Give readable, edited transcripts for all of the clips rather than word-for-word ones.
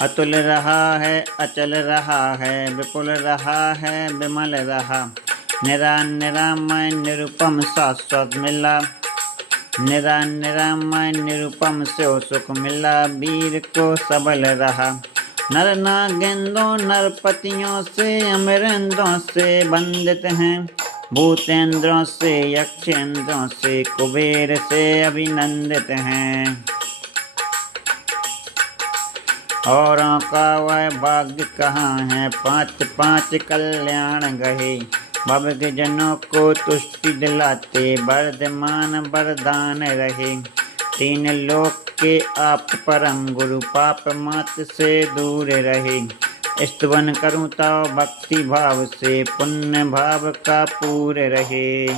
अतुल रहा है, अचल रहा है, विपुल रहा है, विमल रहा। निरामय निरुपम शाश्वत मिला, निरामय निरुपम से सुख मिला। वीर को सबल रहा। नर नागेंद्रों नरपतियों से अमरेंद्रों से वंदित हैं। भूतेंद्रों से यक्षेंद्रों से कुबेर से अभिनंदित हैं। औरों का वह भाग्य कहाँ है, पांच पांच कल्याण गहे। भव्य जनों को तुष्टि दिलाते, वर्धमान वरदान रहे। तीन लोक के आप परम गुरु, पाप मात्र से दूर रहे। स्तवन करूं तो भक्ति भाव से, पुण्य भाव का पूर रहे।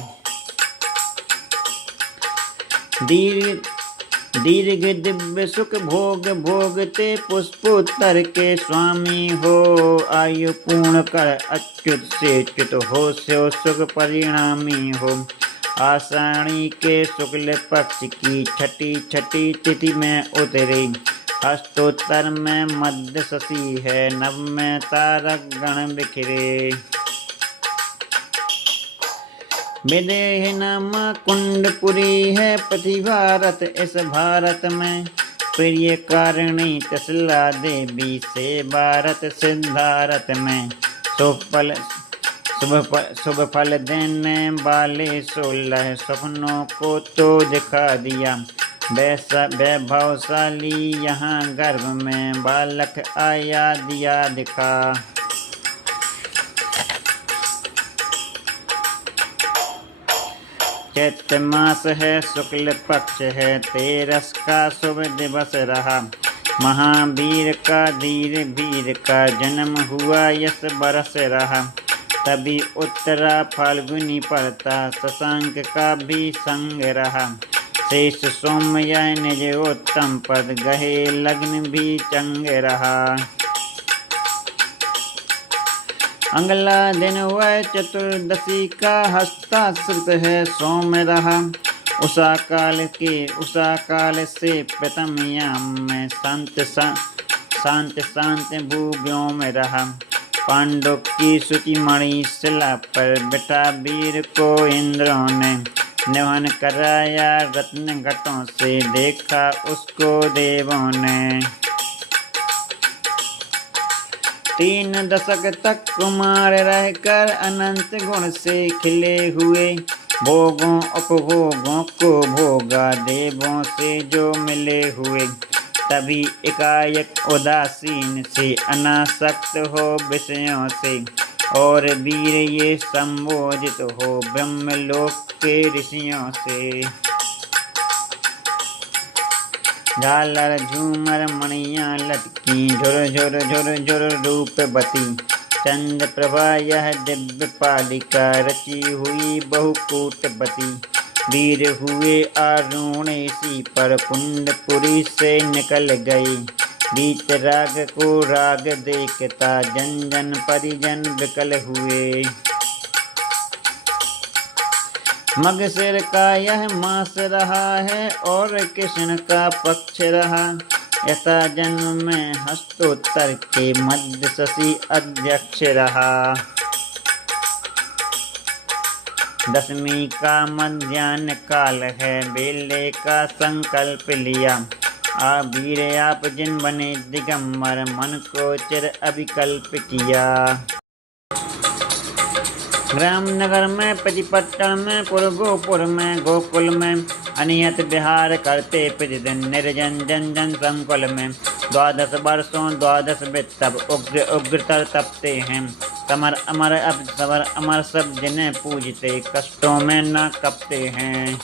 दीर्घ दिव्य सुख भोग भोगते, पुष्पोत्तर के स्वामी हो। आयु पूर्ण कर अच्युत से च्युत हो, स्यो सुख परिणामी हो। आषाढ़ी के शुक्ल पक्ष की छठी तिथि में उतरे। हस्तोत्तर में मध्य शशि है, नव में तारक गण बिखरे। विदेह नाम कुंडपुरी है, पति भारत इस भारत में। प्रिय कारिणी तसला देवी से, भारत सिद्धारत में। शुभ फल देने वाले 16 सपनों को तो दिखा दिया। वैभवशाली यहाँ गर्भ में, बालक आया दिया दिखा। चैत्र मास है, शुक्ल पक्ष है, 13 का शुभ दिवस रहा। महावीर का धीर वीर का जन्म हुआ, यस बरस रहा। तभी उत्तरा फाल्गुनी पड़ता, शशांक का भी संग रहा। शेष सोमय निज उत्तम पद गहे, लग्न भी चंग रहा। अगला दिन वह चतुर्दशी का, हस्ताश्रित है सोम रहा। उषा काल से प्रथम याम में, शांत भूव्योम रहा। पांडव की सूची मणि शिला पर, बिठा वीर को इंद्रों ने। निवहन कराया रत्न घटों से, देखा उसको देवों ने। 3 दशक तक कुमार रहकर, अनंत गुण से खिले हुए। भोगों उपभोगों को भोगा, देवों से जो मिले हुए। तभी एकाएक उदासीन से, अनासक्त हो विषयों से। और वीर ये संबोधित हो, ब्रह्मलोक के ऋषियों से। झालर झूमर मणियाँ लटकी, झुर झुर झुर झुर रूपवती। चंद्र प्रभा यह दिव्य पालिका, रची हुई बहुकूटवती। वीर हुए आरूणेसी पर, कुंडपुरी से निकल गई। बीत राग को राग देखता, जन जन परिजन विकल हुए। मगशिर का यह मास रहा है, और कृष्ण का पक्ष रहा। यथा जन्म में हस्तोत्तर के, मध्य शशि अध्यक्ष रहा। दशमी का मध्याह्न काल है, बेले का संकल्प लिया। वीर आप जिन बने दिगंबर, मन को चिर अभिकल्प किया। ग्राम नगर में, प्रतिपट्टन में, पुरगोपुर में, गोकुल में। अनियत विहार करते प्रतिदिन, निर्जन जन जन संकुल में। 12 वर्षों 12 तब, उग्र उग्रतर तपते हैं। समर अमर अब सबर अमर सब जिन्हें पूजते, कष्टों में न कपते हैं।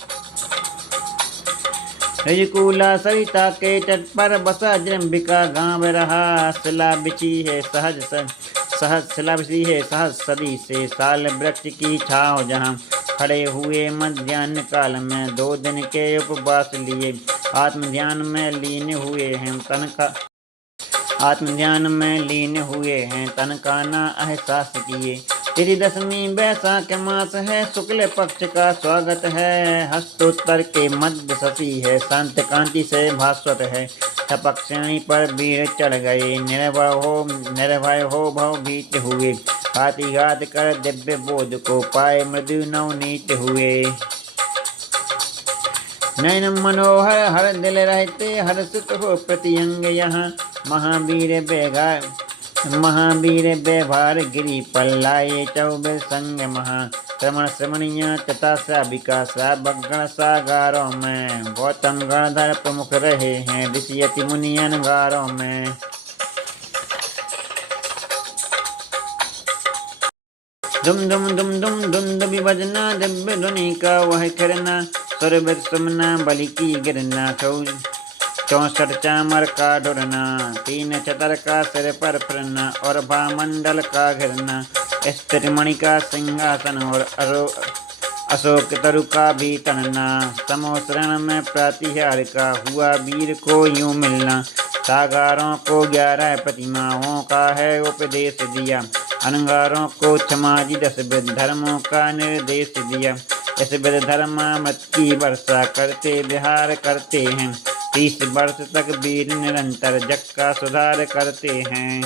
ऋजुकूला सरिता के तट पर बसा, जृंभिका गाँव रहा। शिला बिछी है सहज सदी से, साल वृक्ष की छाँव जहाँ। खड़े हुए मध्याह्न काल में, 2 दिन के उपवास लिए। आत्मध्यान में लीन हुए हैं, तन का न एहसास किए। तेरी दशमी वैशाख मास है, शुक्ल पक्ष का स्वागत है। हस्तोत्तर के मध्य शशि है, शांत कांति से भास्वत है। थपक श्रेणी पर वीर चढ़ गए, निर्भय हो भवभीत हुए, हाथी घात कर दिव्य बोध को पाए, मृदु नवनीत हुए। नयन मनोहर हर दिल रहते, हर्षित हो प्रतिअंग यहाँ, महावीर व्यवहार गिरी पर लाए, 24 संग महा श्रमणीय तथा साबिका श्रावक गण सागारों में, गौतम गणधर प्रमुख रहे हैं, ऋषि यति मुनियन गारों में। दुम दुम दुम दुम धुंध बजना, दिव्य ध्वनि का वह करना, स्वर सुमना बलि की गिरना, 64 चामर का ढुरना, 3 छतर का सिर पर फिरना, और भामंडल का घिरना, स्त्रीमणि का सिंहासन और अशोक तरु का भी तनना, समोसरण में प्रतिहार का हुआ वीर को यूं मिलना, सागारों को 11 प्रतिमाओं का है उपदेश दिया, अंगारों को क्षमाजी 10 विध धर्मों का निर्देश दिया, इस विध धर्मामृत की वर्षा करते विहार करते हैं, 30 वर्ष तक वीर निरंतर जग का सुधार करते हैं।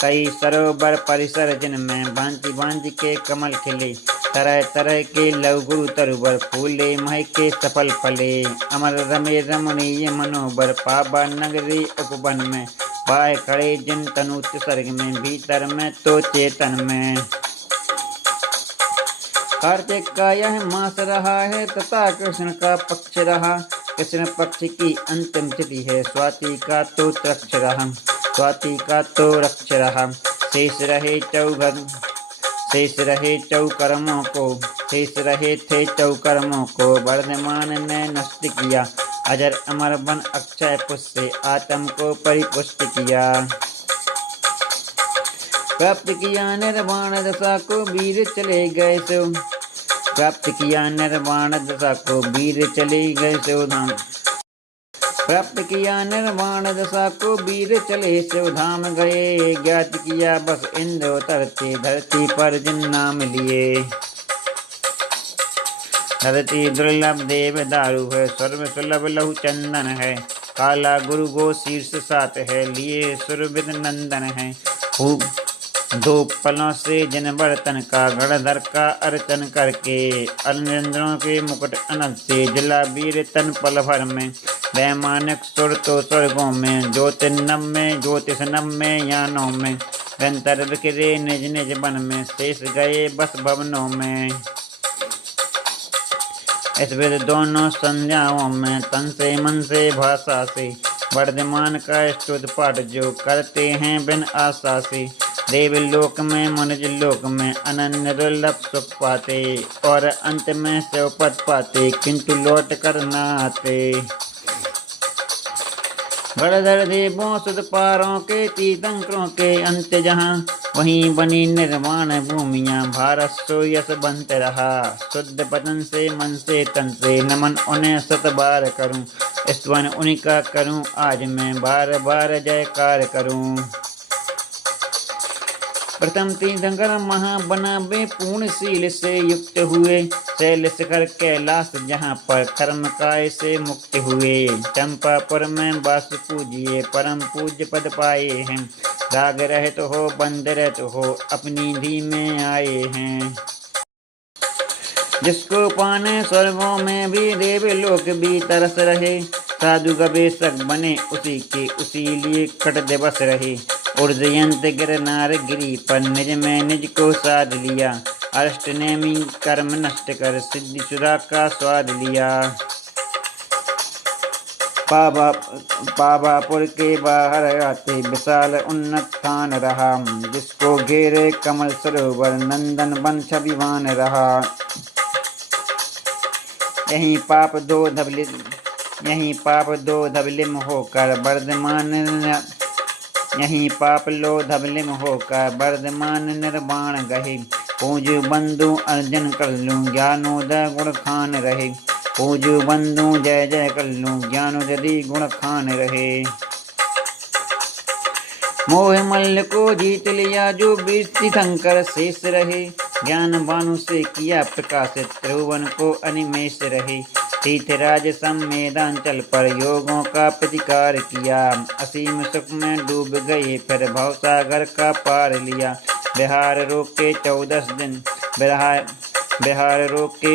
कई सरोवर परिसर जिनमें भांति भांति के कमल खिले, तरह तरह के लघु तरुवर फूले, महके सफल फले, अमर रमे रमणीय मनोबर, पावा नगरी उपवन में, पाए खड़े जिन तनु स्वर्ग में, भीतर में तो चेतन में। कार्तिक का यह मास रहा है तथा कृष्ण का पक्ष रहा, कृष्ण पक्ष की अंतिम तिथि है, स्वाति का तो रक्ष रहा, शेष रहे थे चौकर्मों को, वर्धमान ने नष्ट किया, अजर अमर वन अक्षय पुष्प से आत्म को परिपुष्ट किया। प्राप्त किया निर्वाण दशा को वीर चले गए सो, प्राप्त किया निर्वाण दशा को वीर चले गए शिवधाम, प्राप्त किया निर्वाण दशा को वीर चले शिवधाम गए, ज्ञात किया बस इंद्र उतरते धरती पर जिन नाम लिए, धरती दुर्लभ देव दारू है, स्वर्ग सुलभ लहु चंदन है, काला गुरु गो शीर्ष 7 है, लिए सुरभित नंदन है, दो पलों से जिन बर्तन का गणधर का अर्चन करके, अनिंद्रों के मुकुट अनंत से जिला वीर तन पल भर में, वैमानिक सुर तो स्वर्गों में, ज्योतिष नभ में यानों में, निरंतर बिखरे निज निज वन में, शेष गए बस भवनों में। इस विध दोनों संध्याओं में, तन से मन से भाषा से, वर्धमान का स्तुत पाठ जो करते हैं बिन आशा से, देवलोक में मनुष्य लोक में अनन्य दुर्लभ सुख पाते, और अंत में शिवपद पाते, किंतु लौट कर न आते। गणधर देवों सुध पारों के, तीर्थंकरों के अंत जहाँ, वहीं बनी निर्वाण भूमियाँ, भारत सो यश बनत रहा, शुद्ध बदन से मन से तन से, नमन उन्हें 7 बार करूं, स्तवन उनका करूं आज मैं, बार बार जयकार करूं। प्रथम तीर्थंकर महाबनावे पूर्णशील से युक्त हुए, शैल शिखर कैलाश जहाँ पर कर्म काय से मुक्त हुए, चंपापुर में वासु पूजिए परम पूज्य पद पाए हैं, राग रहत हो बंद रहत हो अपनी धी में आए हैं। जिसको पाने स्वर्गों में भी देवलोक भी तरस रहे, साधु गवेशक बने उसी के उसी लिए कट दिवस रहे, उर्जयंत गिरनार गिरी पर निज में निज को साध लिया, अष्ट नेमी कर्म नष्ट कर सिद्धि सुधा का स्वाद लिया। पावापुर के बाहर आते विशाल उन्नत स्थान रहा, जिसको घेरे कमल सरोवर नंदन वन छविवान रहा। यहीं पाप दो धवलिम होकर वर्धमान निर्वाण गहे, पूजु बंधु अर्जन कर लूं ज्ञानोदय गुण खान रहे, पूजु बंधु जय जय कर लूं ज्ञानोदय गुण खान रहे। मोह मल्ल को जीत लिया जो तीर्थंकर शेष रहे, ज्ञान बानु से किया प्रकाशित त्रिभुवन को अनिमेष रहे, तीर्थराज संवेदांचल पर योगों का प्रतिकार किया। असीम सुख में डूब गए, फिर भवसागर का पार लिया। बिहार रोके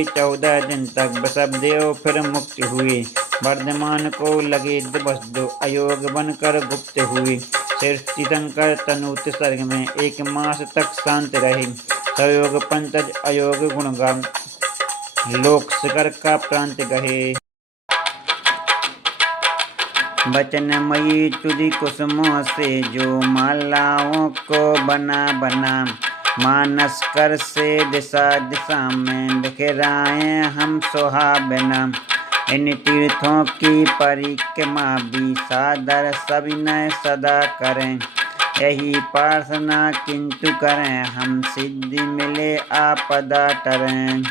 14 दिन तक वसुदेव फिर मुक्त हुए। वर्धमान को लगे दिवस 2, अयोग बनकर गुप्त हुए। तीर्थंकर तनूत सर्ग में 1 मास तक शांत रहे। सयोग पंकज अयोग गुणगान, लोक शिखर का प्रांत गहे। वचनमयी तुझी कुसुमों से जो मालाओं को बना बना, मानस कर से दिशा दिशा में बिखराए हम सुहावना। इन तीर्थों की परिक्रमा भी सादर सविनय सदा करें। यही प्रार्थना किंतु करें हम, सिद्धि मिले आपदा टरें।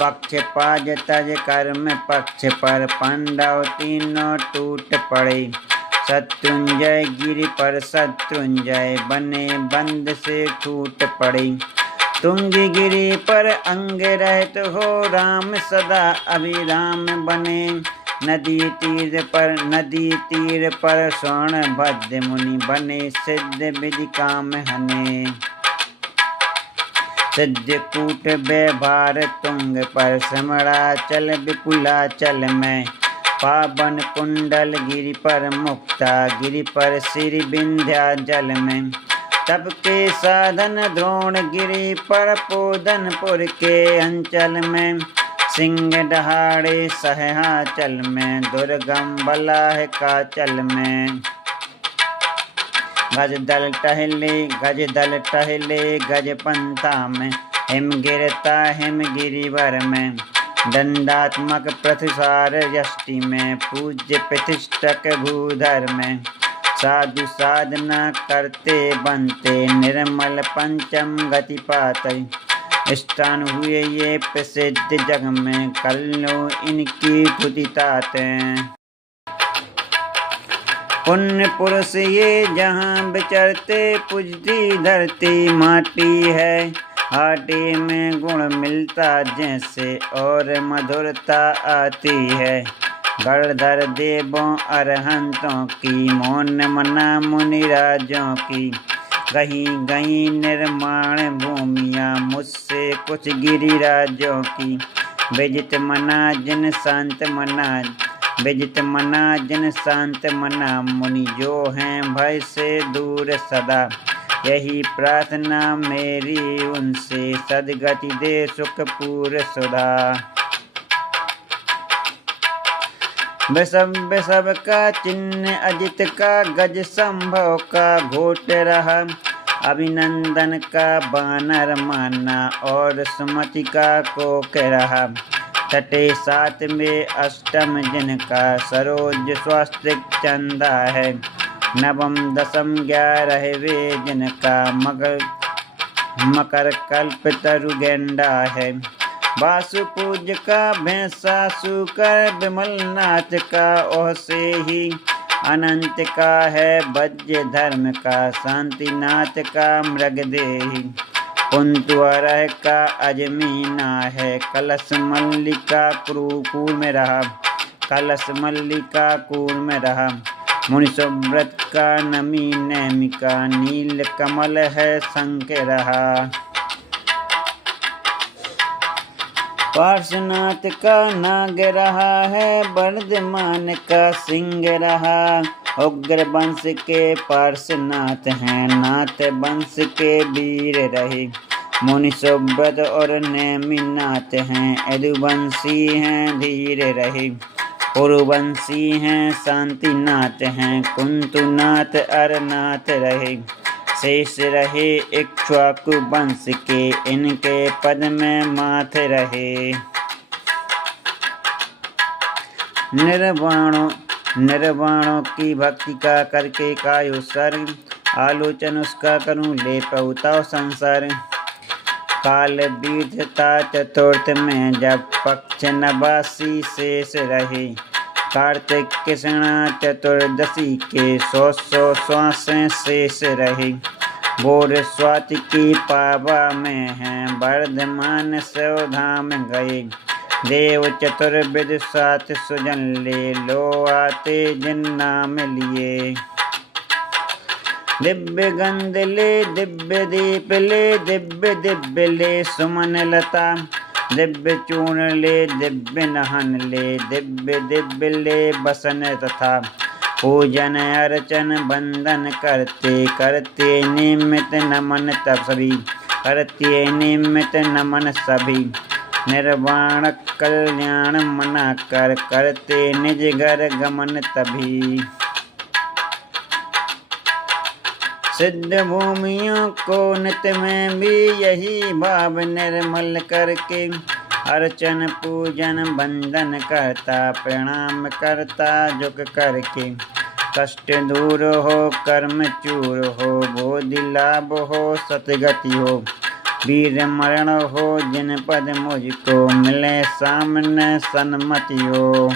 पक्ष पाज तज कर्म पक्ष पर, पांडव तीनों टूट पड़े। शत्रुंजय गिरि पर शत्रुंजय बने, बंद से टूट पड़े। तुंगी गिरि पर अंग रहत हो, राम सदा अभिराम बने। नदी तीर पर स्वर्ण भद्र मुनि बने, सिद्ध विधि काम हने। सिद्धकूट व्यवहार तुंग पर, समराचल विपुलाचल में। पावन कुंडल गिरि पर मुक्ता, गिरि पर श्री विंध्याचल में। तब के साधन द्रोण गिरि पर, पोदनपुर के अंचल में। सिंह दहाड़े सहयाचल में, दुर्गम बलाह का चल में। गज दल टहले गज पंथा में, हिम गिरता हिम गिरिवर में। दंडात्मक प्रतिसार यष्टि में, पूज्य प्रतिष्ठक भूधर में। साधु साधना करते बनते, निर्मल पंचम गति पाते। स्थान हुए ये प्रसिद्ध जग में, कर लो इनकी तुति तातें। पुण्य पुरुष ये जहाँ विचरते, पूजती धरती माटी है। आटे में गुण मिलता जैसे, और मधुरता आती है। गणधर देवों अरहंतों की, मौन मना मुनिराजों की। गही गही निर्माण भूमियाँ, मुझसे कुछ गिरिराजों की। विजित मना जिन शांत मना, मुनि जो हैं भय से दूर सदा। यही प्रार्थना मेरी उनसे, सदगति दे सुखपूर सुधा। वृषभ का चिन्ह, अजित का गज, संभव का घोट रहा। अभिनंदन का बानर माना, और सुमति का कोक रहा। छठे 7 में अष्टम जिनका, सरोज स्वास्तिक चंदा है। नवम 10 11वें जिनका, मकर कल्प तरु गेंडा है। वासु पूज का भैंसा सूकर, विमल नाथ का ओह से ही। अनंत का है वज्र धर्म का, शांतिनाथ का मृगदेही। कुंतुअरह का अजमीना है, कलश मल्लिका कूर में रहा। मुनि सुव्रत का नमी नैमिका, नील कमल है शंख रहा। पार्श्वनाथ का नाग रहा है, वर्धमान का सिंह रहा। उग्र वंश के पार्श्वनाथ हैं, नाथ वंश के वीर रहे। मुनि सुव्रत और नेमिनाथ हैं, यदुवंशी हैं धीर रहे। पुरुवंशी हैं शांतिनाथ हैं, कुंतुनाथ अरनाथ रहे। शेष रहे इक्ष्वाकु वंश के, इनके पद में माथ रहे। निर्वाणों की भक्ति का करके कायो सर्ग, आलोचन उसका करूं ले पहुताओ संसार। काल बीजता चतुर्थ में, जब पक्ष नवासी शेष रहे। कार्तिक कृष्णा चतुर्दशी के, 100 श्वासें शेष रहे। बोर स्वाति की पावा में हैं, वर्धमान सौ धाम गए। देव चतुर्विद साथ सुजन ले लो आते जिन नाम लिए। दिव्य गंध ले दिव्य दीप ले दिव्य दिव्य ले सुमन लता। दिव्य चूर्ण ले दिव्य नहन ले दिव्य दिव्य ले बसन तथा। पूजन अर्चन बंदन करते करते निमित नमन तब सभी। करते निमित नमन सभी। निर्वाण कल्याण मना कर करते निज घर गमन तभी। सिद्ध भूमियों को नित्य में भी यही भाव निर्मल करके। अर्चन पूजन बंदन करता प्रणाम करता झुक करके। कष्ट दूर हो कर्म चूर हो बोधि लाभ हो सतगति हो। वीर मरण हो जिन पद मुझको मिले सामने सन्मति हो।